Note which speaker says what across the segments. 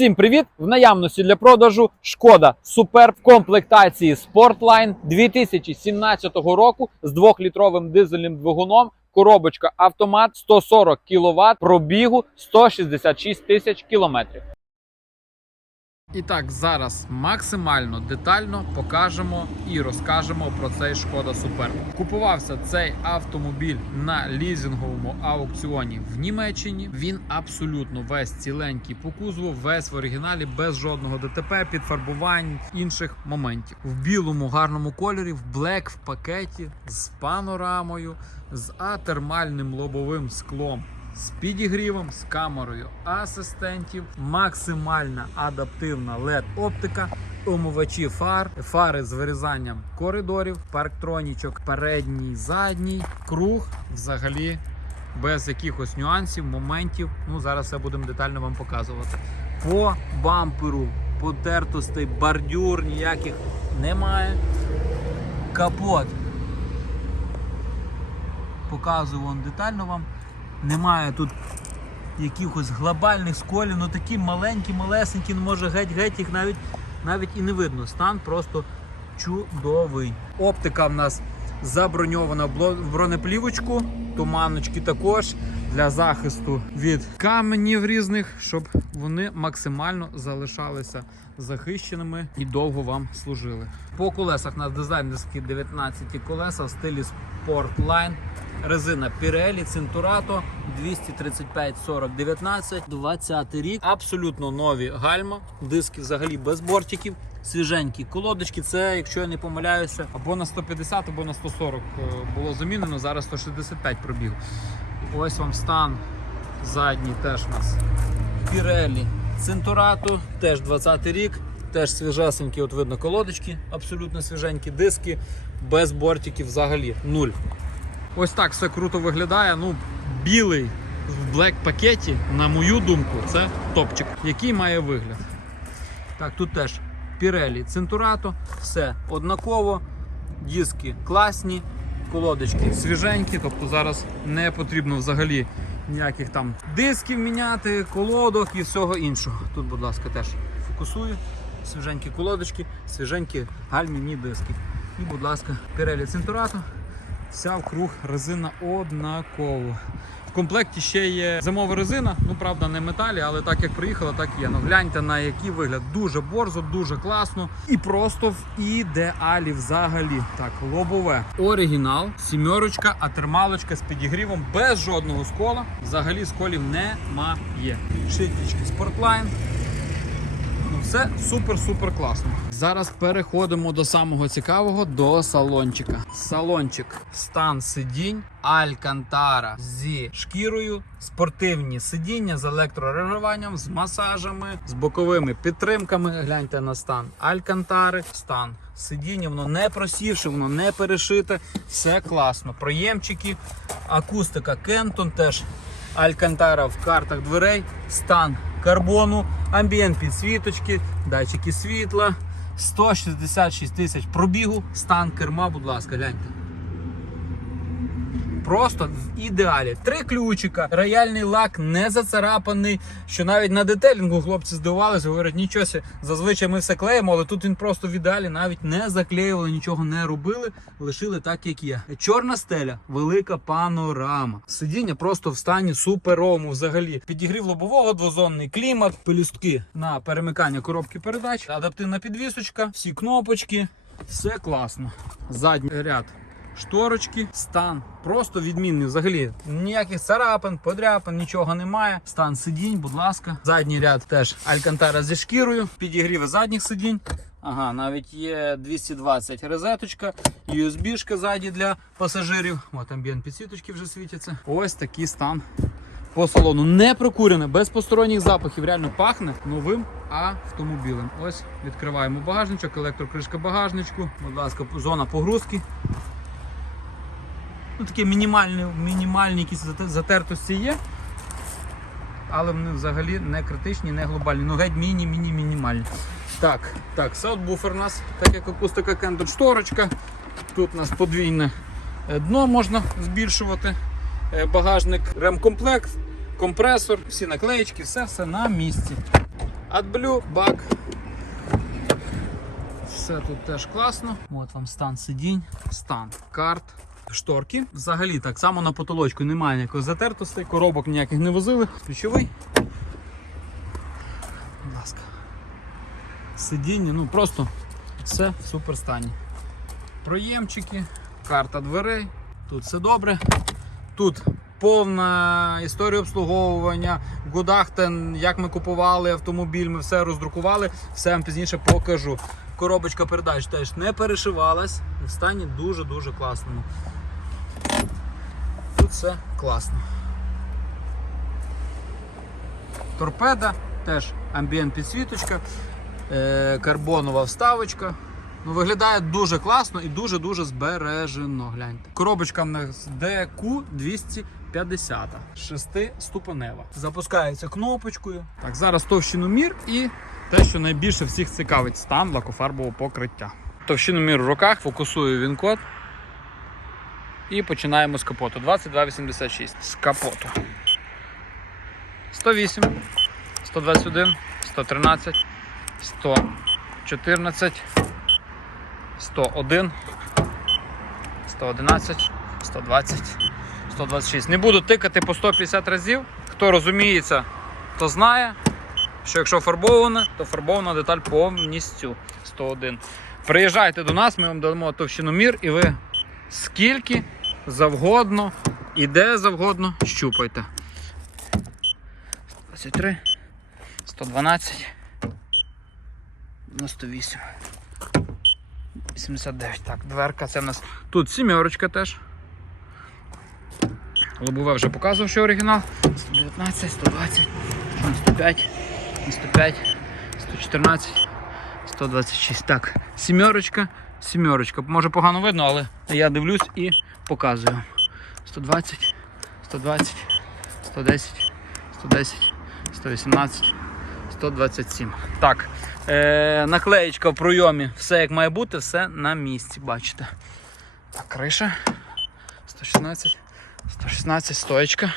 Speaker 1: Всім привіт! В наявності для продажу шкода Суперб комплектації Sportline 2017 року з 2-літровим дизельним двигуном. Коробочка автомат 140 кВт, пробігу 166 тисяч кілометрів. І так, зараз максимально детально покажемо і розкажемо про цей шкода Superb. Купувався цей автомобіль на лізинговому аукціоні в Німеччині. Він абсолютно весь ціленький по кузову, весь в оригіналі, без жодного ДТП, підфарбувань інших моментів. В білому гарному кольорі, в блек в пакеті з панорамою, з атермальним лобовим склом з підігрівом, з камерою асистентів, максимальна адаптивна led оптика, омивачі фар, фари з вирізанням коридорів, парктронічок, передній, задній, круг взагалі без якихось нюансів, моментів. Ну зараз все будемо детально вам показувати. По бамперу потертостей, бордюр ніяких немає. Капот. Показую вам детально вам. Немає тут якихось глобальних сколів, ну такі маленькі, малесенькі, ну може геть-геть їх навіть навіть і не видно. Стан просто чудовий. Оптика в нас заброньована в бронеплівочку, туманочки також для захисту від каменів різних, щоб вони максимально залишалися захищеними і довго вам служили. По колесах у нас дизайнерські 19 колеса в стилі Sportline. Резина Pirelli Cinturato 235 40 19 20 рік. Абсолютно нові гальма, диски взагалі без бортиків. Свіженькі колодочки, це, якщо я не помиляюся, або на 150, або на 140 е, було замінено. Зараз 165 пробіг. Ось вам стан задній теж у нас. Pirelli Cinturato, теж 20 рік, теж свіжесенькі, от видно колодочки, абсолютно свіженькі диски, без бортиків взагалі нуль. Ось так все круто виглядає. Ну, білий в блек пакеті, на мою думку, це топчик. Який має вигляд. Так, тут теж Pirelli Cinturato, все однаково, диски класні, колодочки свіженькі, тобто зараз не потрібно взагалі ніяких там дисків міняти, колодок і всього іншого. Тут, будь ласка, теж фокусую. Свіженькі колодочки, свіженькі гальмівні диски. І, будь ласка, Pirelli Cinturato. Вся вкруг резина однаково. В комплекті ще є зимова резина, ну правда не металі, але так як приїхала, так є. Ну гляньте на який вигляд. Дуже борзо, дуже класно і просто в ідеалі взагалі. Так, лобове. Оригінал, сімерочка, а термалочка з підігрівом без жодного скола. Взагалі сколів немає. Шитвічки Sportline. Все супер-супер класно. Зараз переходимо до самого цікавого до салончика. Салончик, стан сидінь, алькантара зі шкірою, спортивні сидіння з електрорегулюванням, з масажами, з боковими підтримками. Гляньте на стан алькантари, стан сидіння, воно не просівше, воно не перешите. Все класно. Проємчики, акустика Кентон теж Алькантара в картах дверей, стан карбону, амбієнт підсвіточки, датчики світла, 166 тисяч пробігу, стан керма, будь ласка, гляньте. Просто в ідеалі. Три ключика, рояльний лак не зацарапаний. Що навіть на детелінгу хлопці здивувалися, говорять, нічого, зазвичай ми все клеїмо, але тут він просто в ідеалі навіть не заклеювали, нічого не робили, лишили так, як є. Чорна стеля, велика панорама. Сидіння просто в стані суперовому взагалі. Підігрів лобового, двозонний клімат, пелюстки на перемикання коробки передач, адаптивна підвісочка, всі кнопочки, все класно. Задній ряд шторочки, стан просто відмінний. Взагалі ніяких царапин, подряпин, нічого немає. Стан сидінь, будь ласка. Задній ряд теж алькантара зі шкірою, підігріви задніх сидінь. Ага, навіть є 220 розеточка, USB-шка ззаді для пасажирів. От амбієнт підсвіточки вже світяться. Ось такий стан по салону. Не прокурене, без посторонніх запахів. Реально пахне новим автомобілем. Ось відкриваємо багажничок, електрокришка багажничку. Будь ласка, зона погрузки. Ну, такі мінімальні, мінімальні якісь затертості є. Але вони взагалі не критичні, не глобальні. Ну геть міні-міні-мінімальні. Так, так, саутбуфер у нас, так як акустика кендер шторочка. Тут у нас подвійне дно можна збільшувати. Е, Багажник, ремкомплект, компресор, всі наклеєчки, все все на місці. AdBlue, бак. Все тут теж класно. От вам стан сидінь, стан карт. Шторки. Взагалі так само на потолочку немає ніякої затертостей, коробок ніяких не возили. Ключовий. Будь ласка. Сидіння, ну просто все в супер стані. Проємчики, карта дверей. Тут все добре. Тут повна історія обслуговування, Гудахтен, як ми купували автомобіль, ми все роздрукували, все вам пізніше покажу. Коробочка передач теж не перешивалась, в стані дуже-дуже класному. Тут все класно. Торпеда, теж амбієнт підсвіточка, е, карбонова вставочка. Ну, виглядає дуже класно і дуже-дуже збережено. Гляньте. Коробочка в нас DQ 250 шестиступенева. Запускається кнопочкою. Так, зараз товщиномір і те, що найбільше всіх цікавить, стан лакофарбового покриття. Товщиномір в руках, фокусую він код. І починаємо з капоту. 2286 з капоту. 108, 121, 113, 114, 101, 111, 120, 126. Не буду тикати по 150 разів. Хто розуміється, то знає, що якщо фарбоване, то фарбована деталь повністю 101. Приїжджайте до нас, ми вам дамо товщиномір і ви скільки завгодно і де завгодно щупайте. 23, 112, 98. 79. Так, дверка, це в нас тут сімерочка теж. Лобове вже показував, що оригінал. 119, 120, 95, 105, 114, 126. Так, сімерочка, сімерочка. Може погано видно, але я дивлюсь і показую. 120, 120, 110, 110, 118, 127. Так, е, наклеєчка в пройомі, все як має бути, все на місці, бачите. Так, криша. 116, 116, стоечка.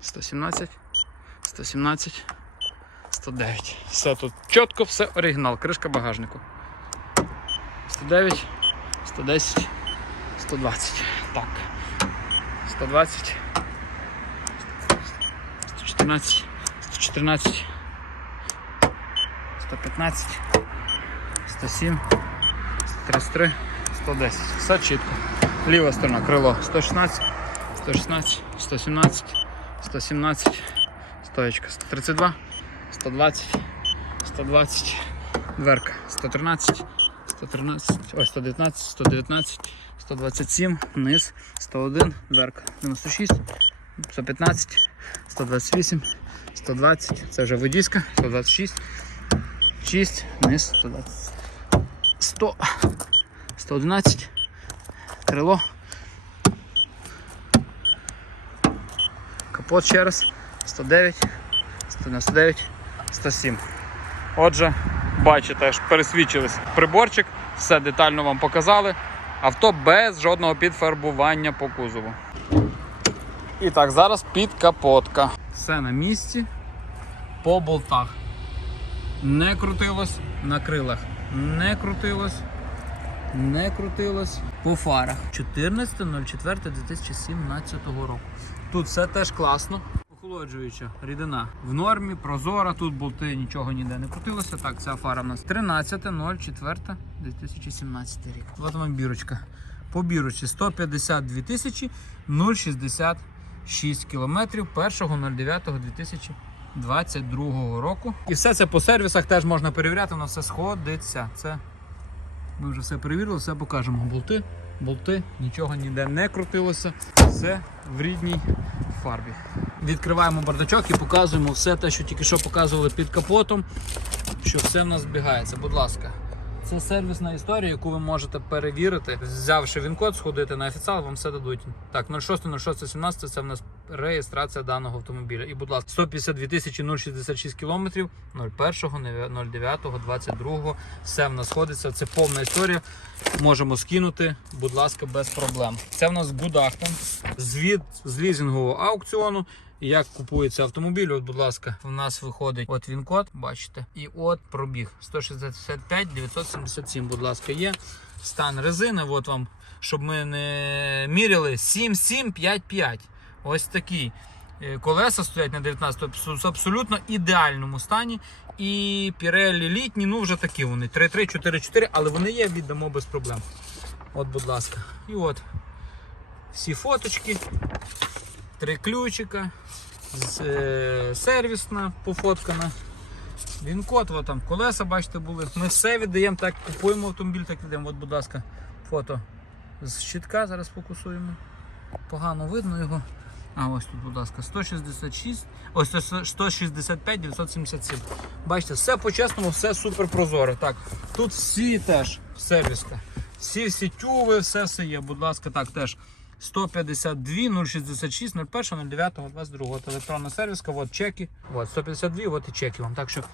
Speaker 1: 117, 117, 109. Все тут чітко, все оригінал. Кришка багажнику. 109, 110, 120. Так. 120. 114, 114, 115, 107, 133, 110. Все чітко. Ліва сторона, крило. 116, 116, 117, 117, стоечка 132, 120, 120, дверка. 113, 113, ой, 119, 119, 127, низ, 101, дверка 96, 115, 128, 120, це вже водійська, 126, 6, низ, 120, 100, 111, крило, капот ще раз, 109, 199, 107. Отже, бачите, аж пересвідчились приборчик, все детально вам показали. Авто без жодного підфарбування по кузову. І так, зараз підкапотка. Все на місці. По болтах. Не крутилось на крилах. Не крутилось. Не крутилось. По фарах. 14.04.2017 року. Тут все теж класно. Охолоджуюча рідина в нормі, прозора, тут болти нічого ніде не крутилося. Так, ця фара в нас 13.04.2017 рік. От вам бірочка. По бірочці 152 тисячі 066 кілометрів 1.09.2022 року. І все це по сервісах теж можна перевіряти, воно все сходиться. Це ми вже все перевірили, все покажемо. Болти, болти, нічого ніде не крутилося. Все в рідній фарбі. Відкриваємо бардачок і показуємо все те, що тільки що показували під капотом, що все в нас збігається. Будь ласка. Це сервісна історія, яку ви можете перевірити, взявши він-код, сходити на офіціал, вам все дадуть. Так, 06, 06, 17 це в нас реєстрація даного автомобіля. І, будь ласка, 152 тисячі 066 кілометрів 01, 09, 22. Все в нас сходиться. Це повна історія. Можемо скинути, будь ласка, без проблем. Це в нас Гудахтон, звіт з лізингового аукціону. Як купується автомобіль, от, будь ласка, в нас виходить от він код, бачите, і от пробіг 165 977, будь ласка, є. Стан резини, от вам, щоб ми не міряли, 7755. Ось такий. Е, Колеса стоять на 19 в абсолютно ідеальному стані. І Pirelli літні, ну вже такі вони. 3-3, 4-4, але вони є, віддамо без проблем. От, будь ласка. І от всі фоточки, три ключика, з- е, сервісна пофоткана. Він код, там колеса, бачите, були. Ми все віддаємо, так купуємо автомобіль, так віддаємо. От, будь ласка, фото з щитка, зараз фокусуємо. Погано видно його. А ось тут, будь ласка, 166, ось 165 977. Бачите, все по-чесному, все супер прозоро. Так, тут всі теж сервіска. Всі всі тюви, все все є. Будь ласка, так теж 152 066 01 09 22. От електронна сервіска, от чеки. От 152, от і чеки вам. Так що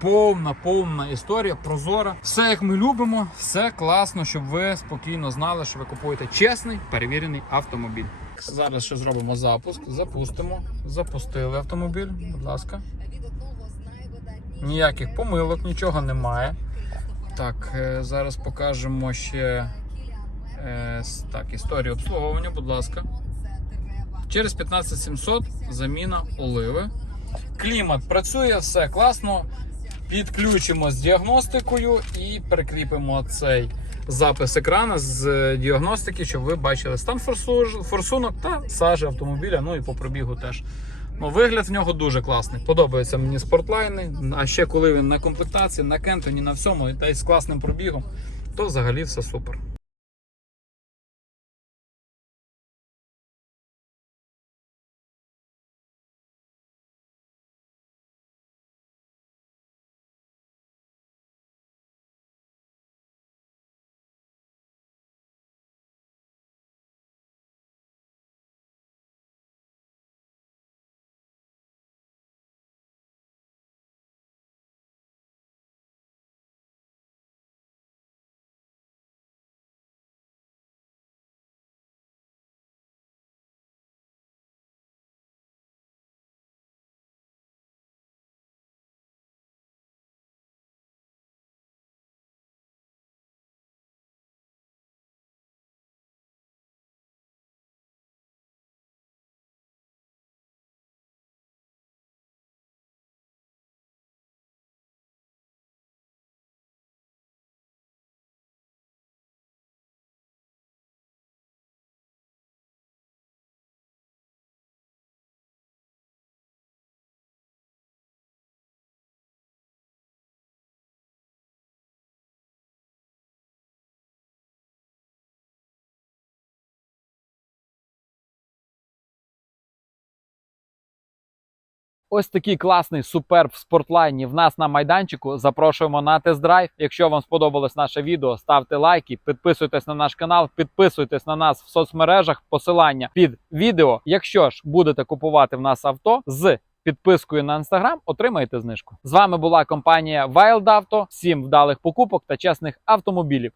Speaker 1: повна, повна історія, прозора. Все як ми любимо, все класно, щоб ви спокійно знали, що ви купуєте чесний перевірений автомобіль. Зараз ще зробимо запуск. Запустимо. Запустили автомобіль, будь ласка. Ніяких помилок, нічого немає. Так, е, зараз покажемо ще е, так, історію обслуговування, будь ласка. Через 15700 заміна оливи. Клімат працює, все класно. Підключимо з діагностикою і прикріпимо цей запис екрана з діагностики, щоб ви бачили стан форсунок та сажі автомобіля. Ну і по пробігу теж. Ну, вигляд в нього дуже класний. Подобаються мені спортлайни. А ще коли він на комплектації, на кентоні, на всьому, та й з класним пробігом, то взагалі все супер.
Speaker 2: Ось такий класний суперб спортлайні в нас на майданчику. Запрошуємо на тест-драйв. Якщо вам сподобалось наше відео, ставте лайки, підписуйтесь на наш канал, підписуйтесь на нас в соцмережах. Посилання під відео. Якщо ж будете купувати в нас авто з підпискою на інстаграм, отримаєте знижку. З вами була компанія Wild Auto. Всім вдалих покупок та чесних автомобілів.